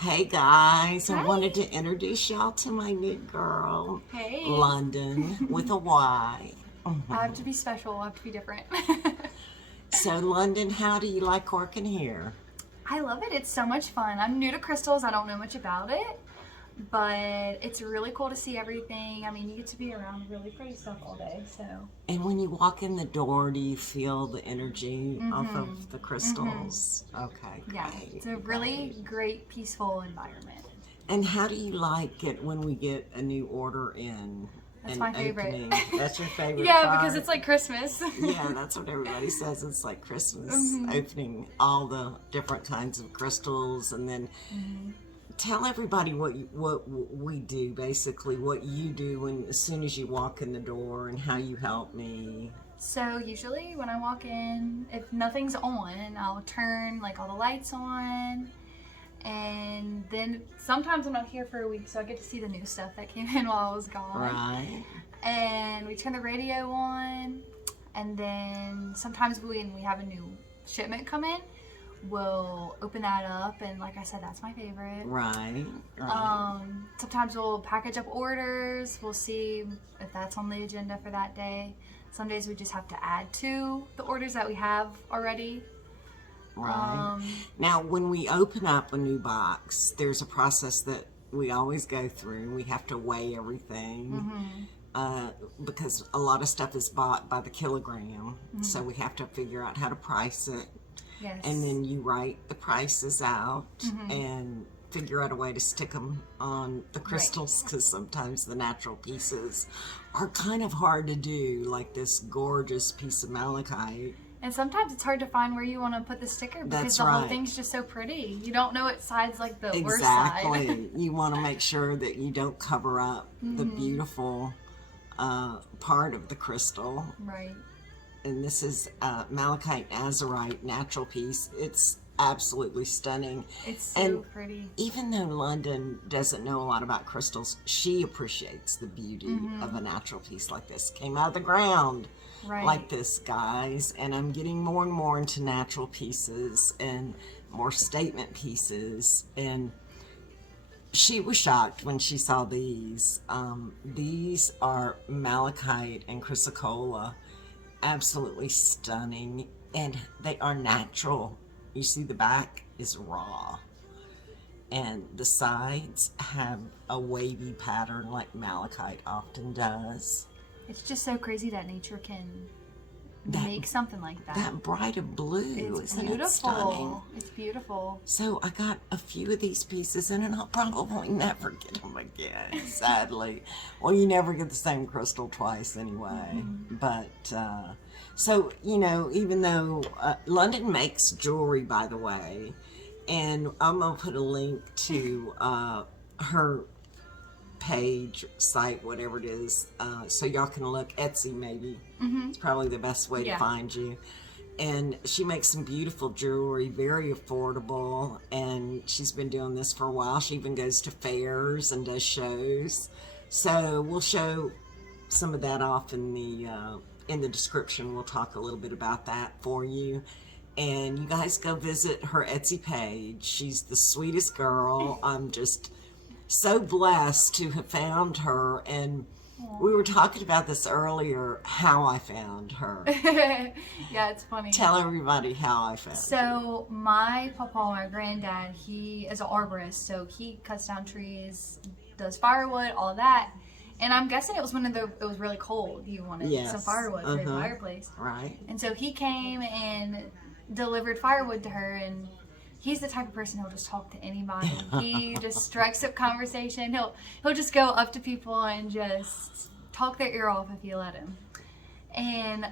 Hey guys, I Hi. wanted to introduce y'all to my new girl, Hey. London, with a Y. I have to be special. I have to be different. So, London, how do you like working here? I love it. It's so much fun. I'm new to crystals. I don't know much about it, but it's really cool to see everything. I mean, you get to be around really pretty stuff all day, so. And when you walk in the door, do you feel the energy off of the crystals? Okay, great. Yeah, it's a really great, peaceful environment. And how do you like it when we get a new order in? That's an my favorite. opening? That's your favorite Yeah, part? because it's like Christmas. Yeah, that's what everybody says. It's like Christmas, opening all the different kinds of crystals, and then tell everybody what we do. Basically, what you do when as soon as you walk in the door, and how you help me. So usually when I walk in, if nothing's on, I'll turn like all the lights on. And then sometimes I'm not here for a week, so I get to see the new stuff that came in while I was gone. Right. And we turn the radio on, and then sometimes when we have a new shipment come in, we'll open that up, and like I said, that's my favorite. Right. Sometimes we'll package up orders. We'll see if that's on the agenda for that day. Some days we just have to add to the orders that we have already. Right. Now, when we open up a new box, there's a process that we always go through. We have to weigh everything because a lot of stuff is bought by the kilogram. So we have to figure out how to price it. Yes. And then you write the prices out and figure out a way to stick them on the crystals, because sometimes the natural pieces are kind of hard to do, like this gorgeous piece of malachite. And sometimes it's hard to find where you want to put the sticker because That's the whole right. thing's just so pretty. You don't know what side's like the worst side. Exactly. You want to make sure that you don't cover up the beautiful part of the crystal. Right. And this is malachite azurite natural piece. It's absolutely stunning. It's so And pretty. even though London doesn't know a lot about crystals, she appreciates the beauty of a natural piece like this. Came out of the ground. Right. Like this, guys, and I'm getting more and more into natural pieces and more statement pieces, and she was shocked when she saw these. These are Malachite and Chrysocolla, absolutely stunning, and they are natural. You see the back is raw, and the sides have a wavy pattern like malachite often does. It's just so crazy that nature can make something like that. That bright of blue, It's isn't beautiful. it stunning? It's beautiful. So I got a few of these pieces in, and I'll probably never get them again, sadly. Well, you never get the same crystal twice anyway. But, so, you know, even though London makes jewelry, by the way, and I'm going to put a link to her page, site, whatever it is, so y'all can look. Etsy, maybe. It's probably the best way to find you. And she makes some beautiful jewelry, very affordable, and she's been doing this for a while. She even goes to fairs and does shows. So we'll show some of that off in the description. We'll talk a little bit about that for you. And you guys go visit her Etsy page. She's the sweetest girl. I'm just so blessed to have found her, and we were talking about this earlier, how I found her. Yeah, it's funny. Tell everybody how I found her. So my papa, my granddad, he is an arborist, so he cuts down trees, does firewood, all that. And I'm guessing it was it was really cold. You wanted some firewood for your fireplace. Right. And so he came and delivered firewood to her, and he's the type of person who'll just talk to anybody. He just strikes up conversation. He'll just go up to people and just talk their ear off if you let him. And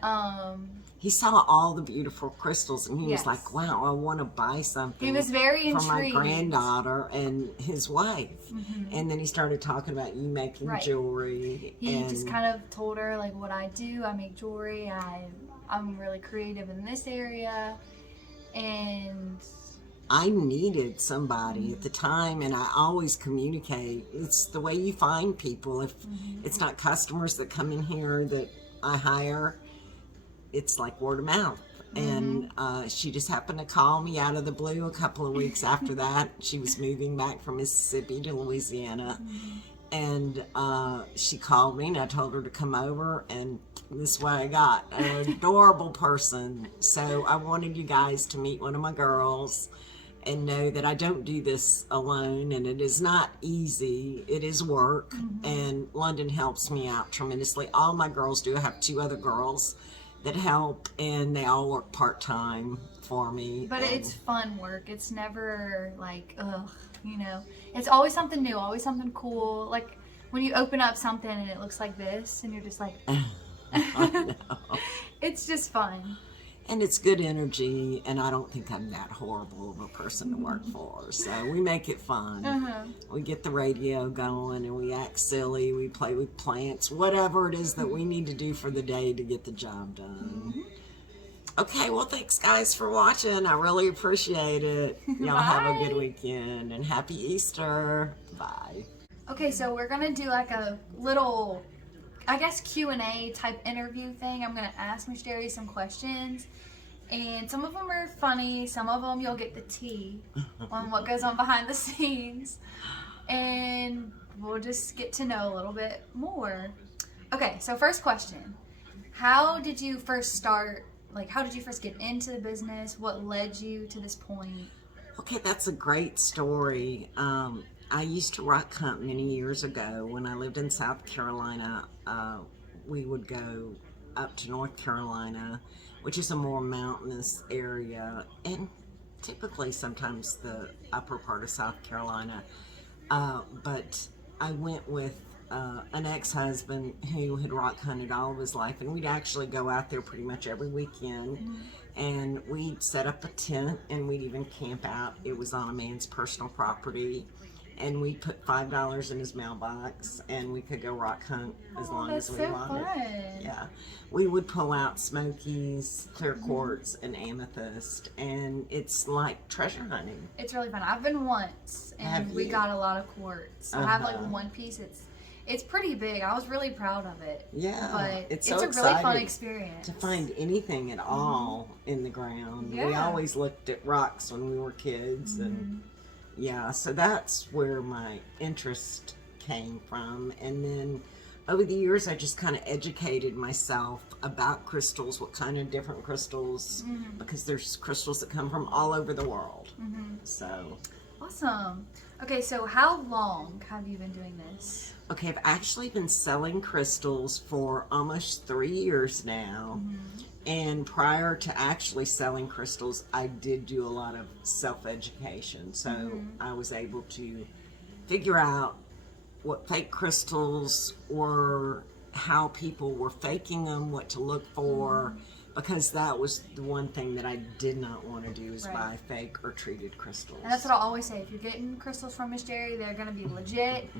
he saw all the beautiful crystals, and he was Yes. like, wow, I want to buy something. He was very for my intrigued. granddaughter and his wife. And then he started talking about you making jewelry. He just kind of told her like what I do. I make jewelry. I'm really creative in this area. And I needed somebody at the time, and I always communicate. It's the way you find people. If it's not customers that come in here that I hire, it's like word of mouth. And she just happened to call me out of the blue a couple of weeks after that. She was moving back from Mississippi to Louisiana. And she called me, and I told her to come over, and this is what I got, an adorable person. So I wanted you guys to meet one of my girls and know that I don't do this alone, and it is not easy. It is work, and London helps me out tremendously. All my girls do. I have 2 other girls that help, and they all work part-time for me. But it's fun work. It's never like, ugh, you know. It's always something new, always something cool. Like when you open up something and it looks like this, and you're just like, it's just fun. And it's good energy, and I don't think I'm that horrible of a person to work for. So we make it fun. We get the radio going, and we act silly. We play with plants, whatever it is that we need to do for the day to get the job done. Okay, well, thanks, guys, for watching. I really appreciate it. Y'all have a good weekend, and happy Easter. Bye. Okay, so we're going to do like a little, I guess, Q&A type interview thing. I'm going to ask Miss Jerry some questions, and some of them are funny. Some of them you'll get the tea on what goes on behind the scenes, and we'll just get to know a little bit more. Okay, so first question. How did you first start, like how did you first get into the business? What led you to this point? Okay, that's a great story. I used to rock hunt many years ago. When I lived in South Carolina, we would go up to North Carolina, which is a more mountainous area, and typically sometimes the upper part of South Carolina. But I went with an ex-husband who had rock hunted all of his life, and we'd actually go out there pretty much every weekend. And we'd set up a tent, and we'd even camp out. It was on a man's personal property. And we put $5 in his mailbox, and we could go rock hunt as long as we wanted. Fun. Yeah, we would pull out smokies, clear quartz, and amethyst, and it's like treasure hunting. It's really fun. I've been once, and we got a lot of quartz. I have like one piece. It's pretty big. I was really proud of it. Yeah, but it's a really fun experience to find anything at all in the ground. Yeah. We always looked at rocks when we were kids, and yeah, so that's where my interest came from. And then over the years, I just kind of educated myself about crystals, what kind of different crystals, because there's crystals that come from all over the world. So awesome. Okay, so how long have you been doing this? Okay, I've actually been selling crystals for almost 3 years now. And prior to actually selling crystals, I did do a lot of self-education. So I was able to figure out what fake crystals were, how people were faking them, what to look for, because that was the one thing that I did not want to do is buy fake or treated crystals. And that's what I always say. If you're getting crystals from Miss Jerry, they're going to be legit,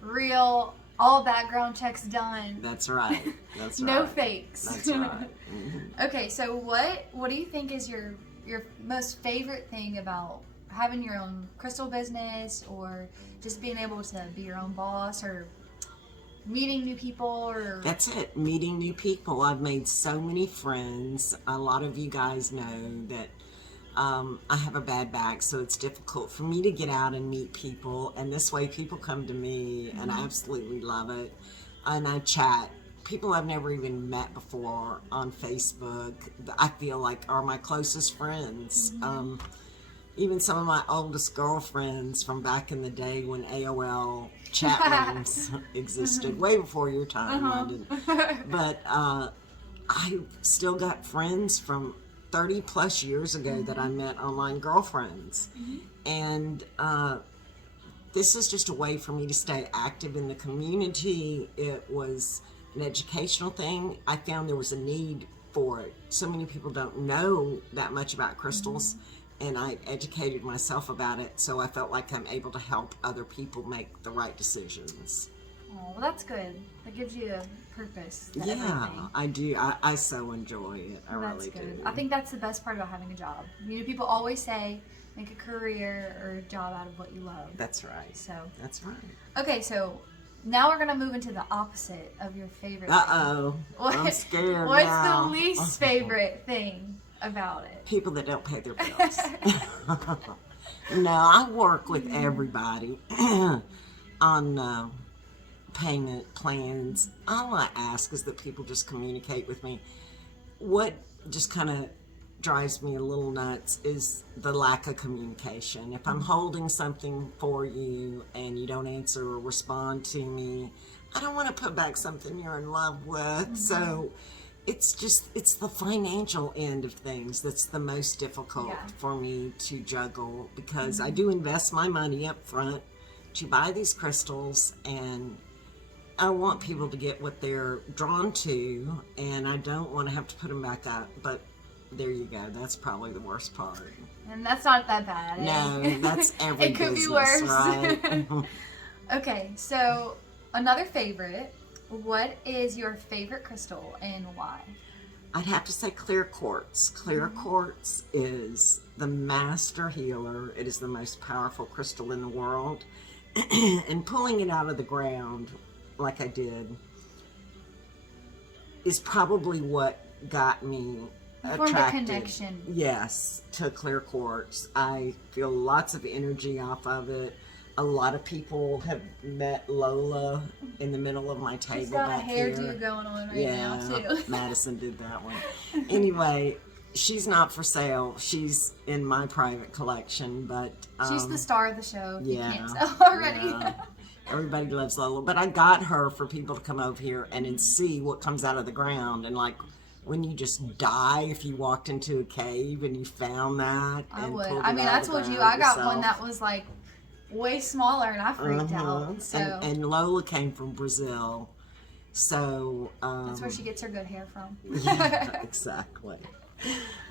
real, all background checks done. That's right. That's right. No fakes. That's right. Okay, so what do you think is your most favorite thing about having your own crystal business, or just being able to be your own boss, or meeting new people? Or that's it, meeting new people. I've made so many friends. A lot of you guys know that I have a bad back, so it's difficult for me to get out and meet people, and this way people come to me, and I absolutely love it. And I chat. People I've never even met before on Facebook, I feel like are my closest friends. Even some of my oldest girlfriends from back in the day when AOL chat rooms existed, way before your time, London. But I still got friends from 30 plus years ago that I met online, girlfriends. And this is just a way for me to stay active in the community. It was an educational thing. I found there was a need for it. So many people don't know that much about crystals, and I educated myself about it, so I felt like I'm able to help other people make the right decisions. Oh, well, that's good. That gives you a purpose to everything. I do. I so enjoy it. I really do. I think that's the best part about having a job. You know, people always say, make a career or a job out of what you love. That's right. So that's right. Okay, so now we're gonna move into the opposite of your favorite. I'm scared. What's now. the least favorite thing? about it? People that don't pay their bills. No, I work with everybody on payment plans. All I ask is that people just communicate with me. What just kind of drives me a little nuts is the lack of communication. If I'm holding something for you and you don't answer or respond to me, I don't want to put back something you're in love with. So it's the financial end of things that's the most difficult for me to juggle, because I do invest my money up front to buy these crystals, and I want people to get what they're drawn to, and I don't want to have to put them back up. But there you go. That's probably the worst part. And that's not that bad. No, that's every it could business, be worse. right? Okay, so another favorite. What is your favorite crystal and why? I'd have to say clear quartz. Clear quartz is the master healer. It is the most powerful crystal in the world. And pulling it out of the ground like I did is probably what got me attracted. Formed a connection. Yes, to clear quartz. I feel lots of energy off of it. A lot of people have met Lola in the middle of my table. She's got back a hairdo here. Going on right now too. Madison did that one. Anyway, she's not for sale. She's in my private collection, but she's the star of the show. If you can't tell already. Yeah. Everybody loves Lola, but I got her for people to come over here and see what comes out of the ground. And like, when you just die, if you walked into a cave and you found that, I would. I mean, I told you I got one that was like way smaller, and I freaked out. So and Lola came from Brazil, so that's where she gets her good hair from. Yeah, exactly.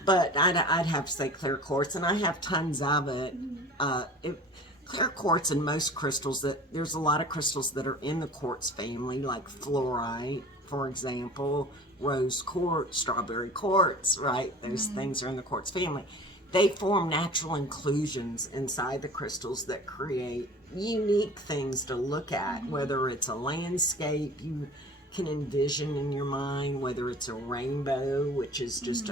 But I'd have to say clear quartz, and I have tons of it. Clear quartz and most crystals, that there's a lot of crystals that are in the quartz family, like fluorite, for example, rose quartz, strawberry quartz, right? Those things are in the quartz family. They form natural inclusions inside the crystals that create unique things to look at, whether it's a landscape you can envision in your mind, whether it's a rainbow, which is just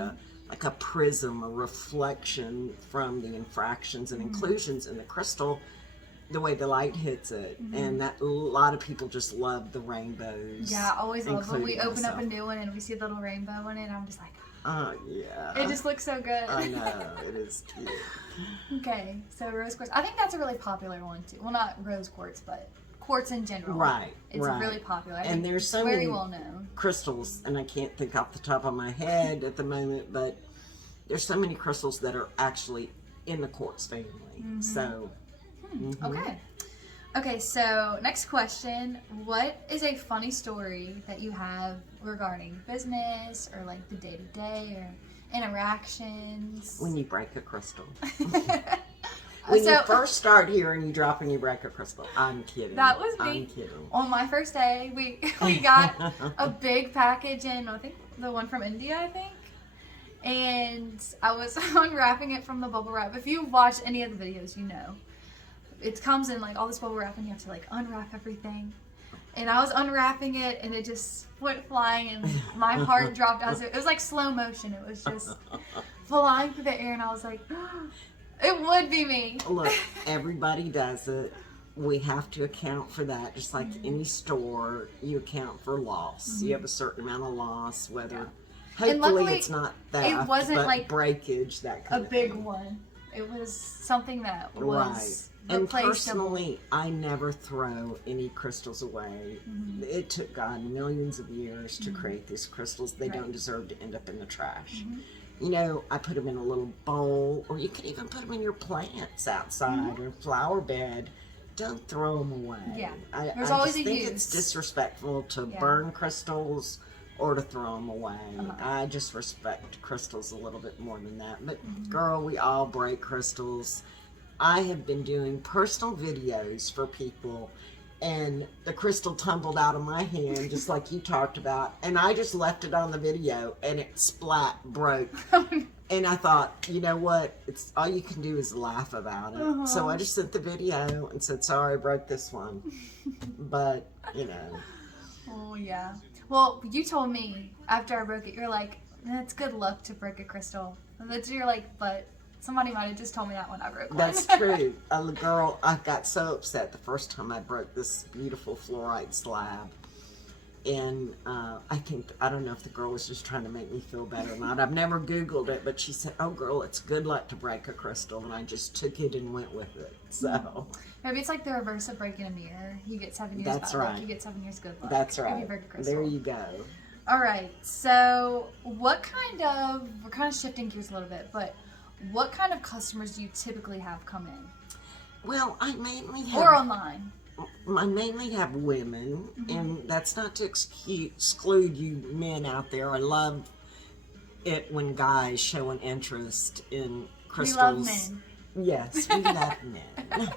like a prism, a reflection from the infractions and inclusions in the crystal, the way the light hits it. And that a lot of people just love the rainbows. Yeah, I always love when we open up a new one and we see the little rainbow in it. I'm just like, oh yeah, it just looks so good. I know, it is cute. Okay, so rose quartz. I think that's a really popular one too. Well, not rose quartz, but quartz in general. Right, It's really popular. And there's so very many well known crystals, and I can't think off the top of my head at the moment, but there's so many crystals that are actually in the quartz family. So, Okay, so next question. What is a funny story that you have regarding business or like the day-to-day or interactions? when you break a crystal. When you first start here and you drop and you break a crystal. I'm kidding. That was me. I'm kidding. On my first day, we got a big package in, I think the one from India, I think. And I was unwrapping it from the bubble wrap. If you watch any of the videos, you know. It comes in like all this bubble wrap and you have to like unwrap everything. And I was unwrapping it and it just went flying and my heart dropped out. It was like slow motion. It was just flying through the air and I was like, it would be me. Look, everybody does it. We have to account for that. Just like any store, you account for loss. You have a certain amount of loss, whether hopefully luckily, it's not theft, it wasn't but like breakage, that kind a of big thing. one. It was something that was Right. And replaceable. personally, I never throw any crystals away. It took God millions of years to create these crystals. They don't deserve to end up in the trash. You know, I put them in a little bowl, or you can even put them in your plants outside or flower bed. Don't throw them away. Yeah. I There's always just a think use. it's disrespectful to burn crystals or to throw them away. I just respect crystals a little bit more than that. But girl, we all break crystals. I have been doing personal videos for people, and the crystal tumbled out of my hand just like you talked about, and I just left it on the video and it splat broke. And I thought, you know what, it's all you can do is laugh about it. So I just sent the video and said, sorry, I broke this one. But you know, Oh, yeah. Well, you told me after I broke it, you're like, that's good luck to break a crystal. That's you're like, but somebody might have just told me that when I broke one. That's true. A girl, I got so upset the first time I broke this beautiful fluorite slab. And I don't know if the girl was just trying to make me feel better or not. I've never Googled it, but she said, oh, girl, it's good luck to break a crystal. And I just took it and went with it. So maybe it's like the reverse of breaking a mirror. You get 7 years That's bad right. luck. You get 7 years good luck. That's If right. you break a crystal. There you go. All right. So we're kind of shifting gears a little bit, but what kind of customers do you typically have come in? Well, I mainly have... Or online? I mainly have women, and that's not to exclude you men out there. I love it when guys show an interest in crystals. We love men. Yes, we love men.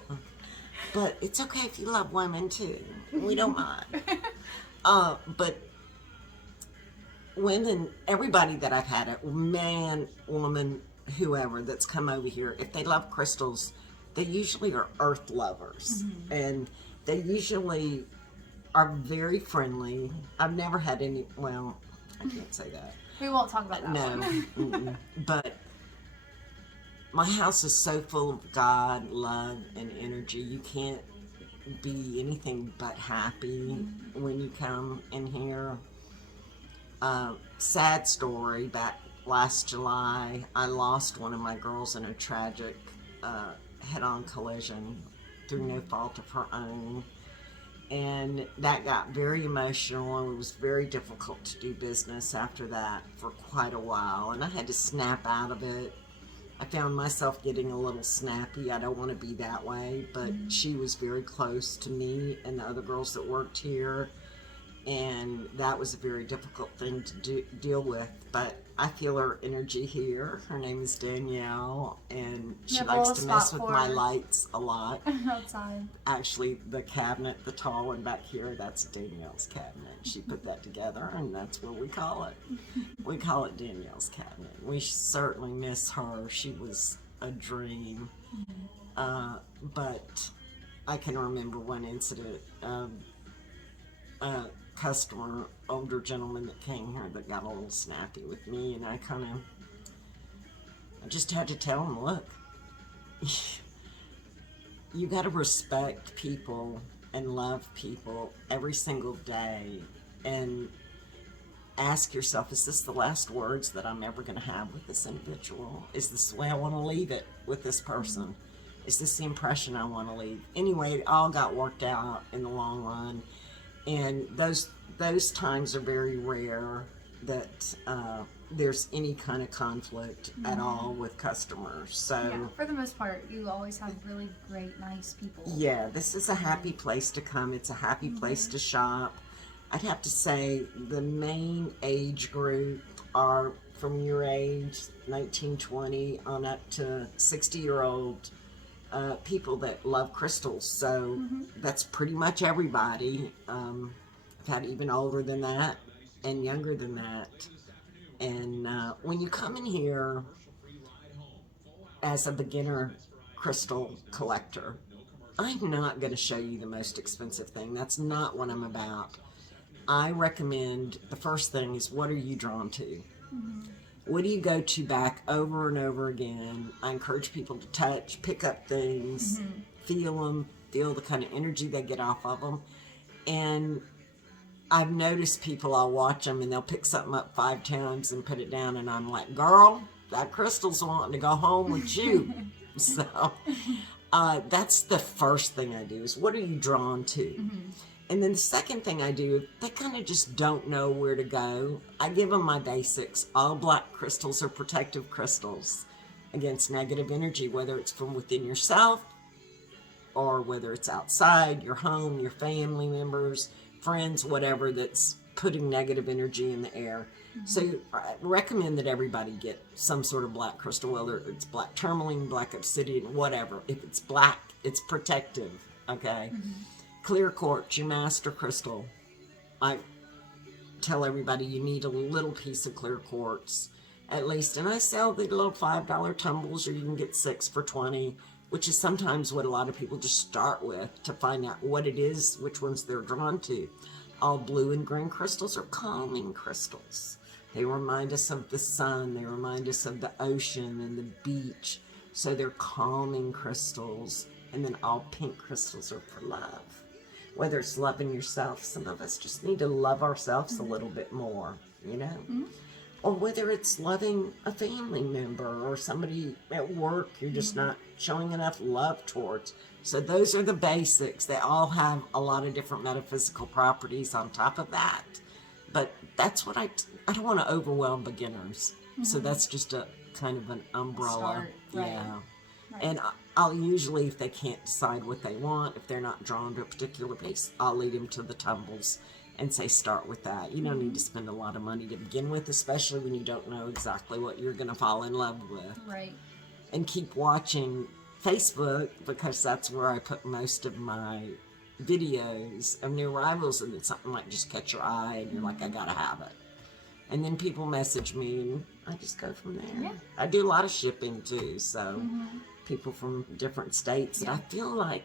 But it's okay if you love women too. We don't mind. But women, everybody that I've had, a man, woman, whoever that's come over here, if they love crystals, they usually are earth lovers. And they usually are very friendly. I've never had any, well, I can't say that. We won't talk about that one. No. But my house is so full of God, love, and energy. You can't be anything but happy when you come in here. Sad story, back last July, I lost one of my girls in a tragic head-on collision through no fault of her own, and that got very emotional, and it was very difficult to do business after that for quite a while, and I had to snap out of it. I found myself getting a little snappy. I don't want to be that way, but she was very close to me and the other girls that worked here, and that was a very difficult thing to deal with. But I feel her energy here. Her name is Danielle, and she likes to mess with my lights a lot. Outside. Actually, the cabinet, the tall one back here, that's Danielle's cabinet. She put that together, and that's what we call it. We call it Danielle's cabinet. We certainly miss her. She was a dream. But I can remember one incident. A customer, older gentleman that came here that got a little snappy with me, and I just had to tell him, look, you got to respect people and love people every single day, and ask yourself, is this the last words that I'm ever going to have with this individual? Is this the way I want to leave it with this person? Is this the impression I want to leave? Anyway, it all got worked out in the long run. And those times are very rare that there's any kind of conflict at all with customers. So yeah, for the most part, you always have really great, nice people. Yeah, this is a happy place to come. It's a happy place to shop. I'd have to say the main age group are from your age, 19, 20, on up to 60-year-old people that love crystals. So that's pretty much everybody. I've had even older than that and younger than that. And when you come in here as a beginner crystal collector, I'm not going to show you the most expensive thing. That's not what I'm about. I recommend the first thing is, what are you drawn to? What do you go to back over and over again? I encourage people to touch, pick up things, feel them, feel the kind of energy they get off of them. And I've noticed people, I'll watch them and they'll pick something up 5 times and put it down, and I'm like, girl, that crystal's wanting to go home with you. So that's the first thing I do, is what are you drawn to? And then the second thing I do, if they kind of just don't know where to go, I give them my basics. All black crystals are protective crystals against negative energy, whether it's from within yourself or whether it's outside, your home, your family members, friends, whatever that's putting negative energy in the air. So I recommend that everybody get some sort of black crystal, whether it's black tourmaline, black obsidian, whatever. If it's black, it's protective, okay? Clear quartz, your master crystal. I tell everybody you need a little piece of clear quartz, at least. And I sell the little $5 tumbles, or you can get 6 for $20, which is sometimes what a lot of people just start with to find out what it is, which ones they're drawn to. All blue and green crystals are calming crystals. They remind us of the sun. They remind us of the ocean and the beach. So they're calming crystals. And then all pink crystals are for love. Whether it's loving yourself, some of us just need to love ourselves a little bit more, you know? Or whether it's loving a family member or somebody at work you're just not showing enough love towards. So those are the basics. They all have a lot of different metaphysical properties on top of that. But that's what I don't want to overwhelm beginners. So that's just a kind of an umbrella. Start, right. Yeah. Right. And I'll usually, if they can't decide what they want, if they're not drawn to a particular piece, I'll lead them to the tumbles and say, start with that. You don't need to spend a lot of money to begin with, especially when you don't know exactly what you're going to fall in love with. Right. And keep watching Facebook, because that's where I put most of my videos of new arrivals, and then something might just catch your eye and you're like, I gotta have it. And then people message me and I just go from there. Yeah. I do a lot of shipping too, so people from different states that I feel like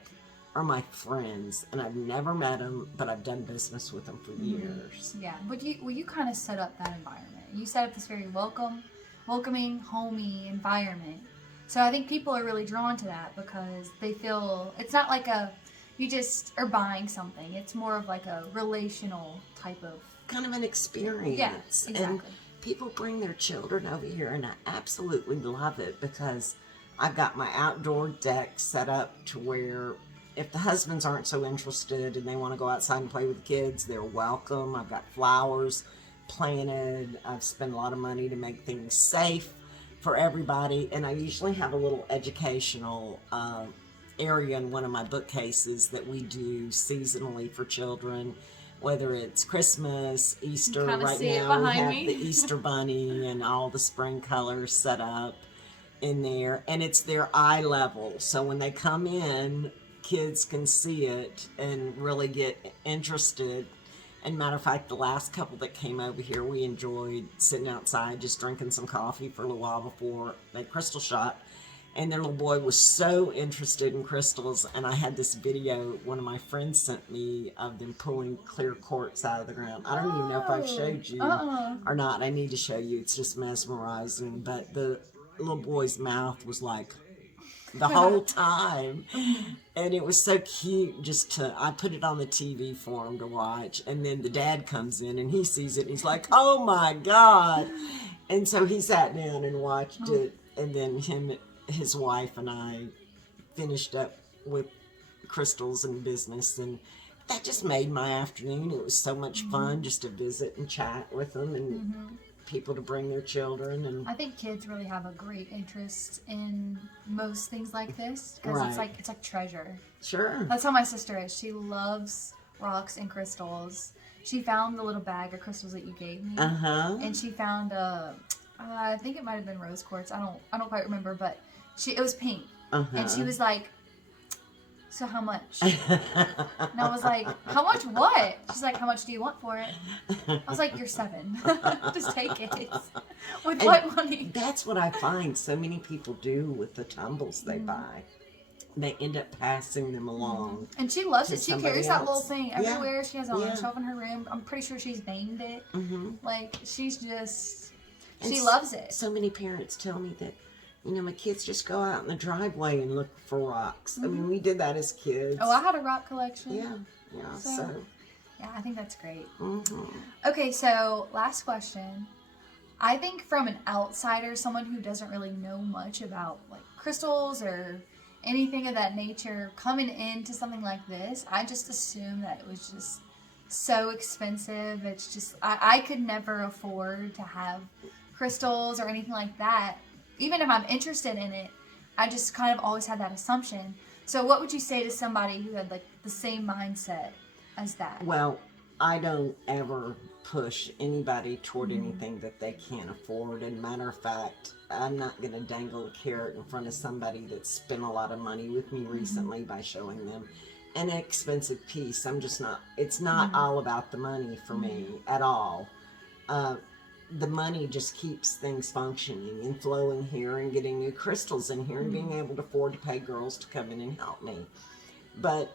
are my friends, and I've never met them, but I've done business with them for years. Yeah, but you kind of set up that environment. You set up this very welcoming, homey environment. So I think people are really drawn to that because they feel it's not like you just are buying something. It's more of like a relational type of kind of an experience. Yeah, exactly. And people bring their children over here, and I absolutely love it because I've got my outdoor deck set up to where if the husbands aren't so interested and they want to go outside and play with the kids, they're welcome. I've got flowers planted. I've spent a lot of money to make things safe for everybody, and I usually have a little educational area in one of my bookcases that we do seasonally for children, whether it's Christmas, Easter. Right now we have the Easter bunny and all the spring colors set up in there, and it's their eye level, so when they come in, kids can see it and really get interested. And matter of fact, the last couple that came over here, we enjoyed sitting outside just drinking some coffee for a little while before the crystal shot. And their little boy was so interested in crystals. And I had this video one of my friends sent me of them pulling clear quartz out of the ground. I don't even know if I've showed you or not. I need to show you. It's just mesmerizing. But the little boy's mouth was like the whole time, and it was so cute. I put it on the TV for him to watch, and then the dad comes in and he sees it and he's like, oh my God. And so he sat down and watched it, and then his wife and I finished up with crystals and business, and that just made my afternoon. It was so much fun just to visit and chat with them, and people to bring their children. And I think kids really have a great interest in most things like this because it's like treasure. Sure. That's how my sister is. She loves rocks and crystals. She found the little bag of crystals that you gave me, and she found I think it might have been rose quartz. I don't quite remember, but it was pink, and she was like, so how much? And I was like, how much what? She's like, how much do you want for it? I was like, you're 7. Just take it. With what money? That's what I find so many people do with the tumbles they buy. They end up passing them along. And she loves it. She carries that little else. thing everywhere. She has it on a shelf in her room. I'm pretty sure she's named it. Like, she's just, she loves it. So many parents tell me that, my kids just go out in the driveway and look for rocks. I mean, we did that as kids. Oh, I had a rock collection. Yeah. So yeah, I think that's great. Okay, so last question. I think from an outsider, someone who doesn't really know much about like crystals or anything of that nature, coming into something like this, I just assume that it was just so expensive. It's just, I could never afford to have crystals or anything like that. Even if I'm interested in it, I just kind of always had that assumption. So what would you say to somebody who had like the same mindset as that? Well, I don't ever push anybody toward anything that they can't afford. And matter of fact, I'm not going to dangle a carrot in front of somebody that's spent a lot of money with me recently by showing them an expensive piece. I'm just not, it's not all about the money for me at all. The money just keeps things functioning and flowing here and getting new crystals in here and being able to afford to pay girls to come in and help me. But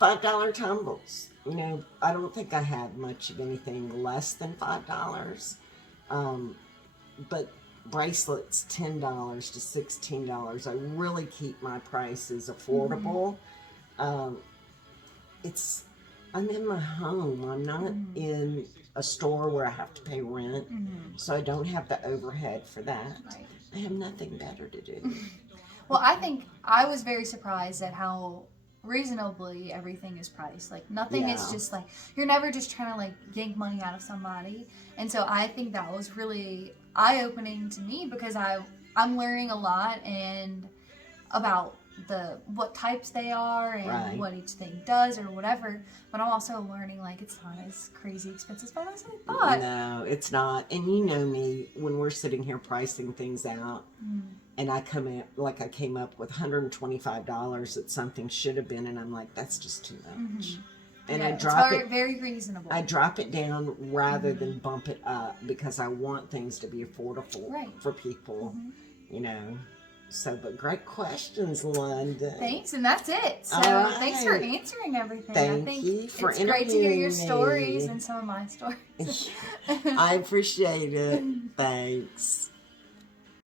$5 tumbles. You know, I don't think I have much of anything less than $5. But bracelets, $10 to $16. I really keep my prices affordable. I'm in my home. I'm not in a store where I have to pay rent, so I don't have the overhead for that. Right. I have nothing better to do. Well, I think I was very surprised at how reasonably everything is priced. Like, nothing is just like, you're never just trying to like yank money out of somebody. And so I think that was really eye-opening to me, because I'm learning a lot and about what types they are and what each thing does or whatever, but I'm also learning like it's not as crazy expensive as I thought. No, it's not. And you know me, when we're sitting here pricing things out, and I came up with $125 that something should have been, and I'm like, that's just too much. And I drop it very reasonable. I drop it down rather than bump it up, because I want things to be affordable for people, you know. So, but great questions, Londyn. Thanks, and that's it. So, thanks for answering everything. Thank I think you for it's great to hear your interviewing stories me. and some of my stories. I appreciate it. Thanks.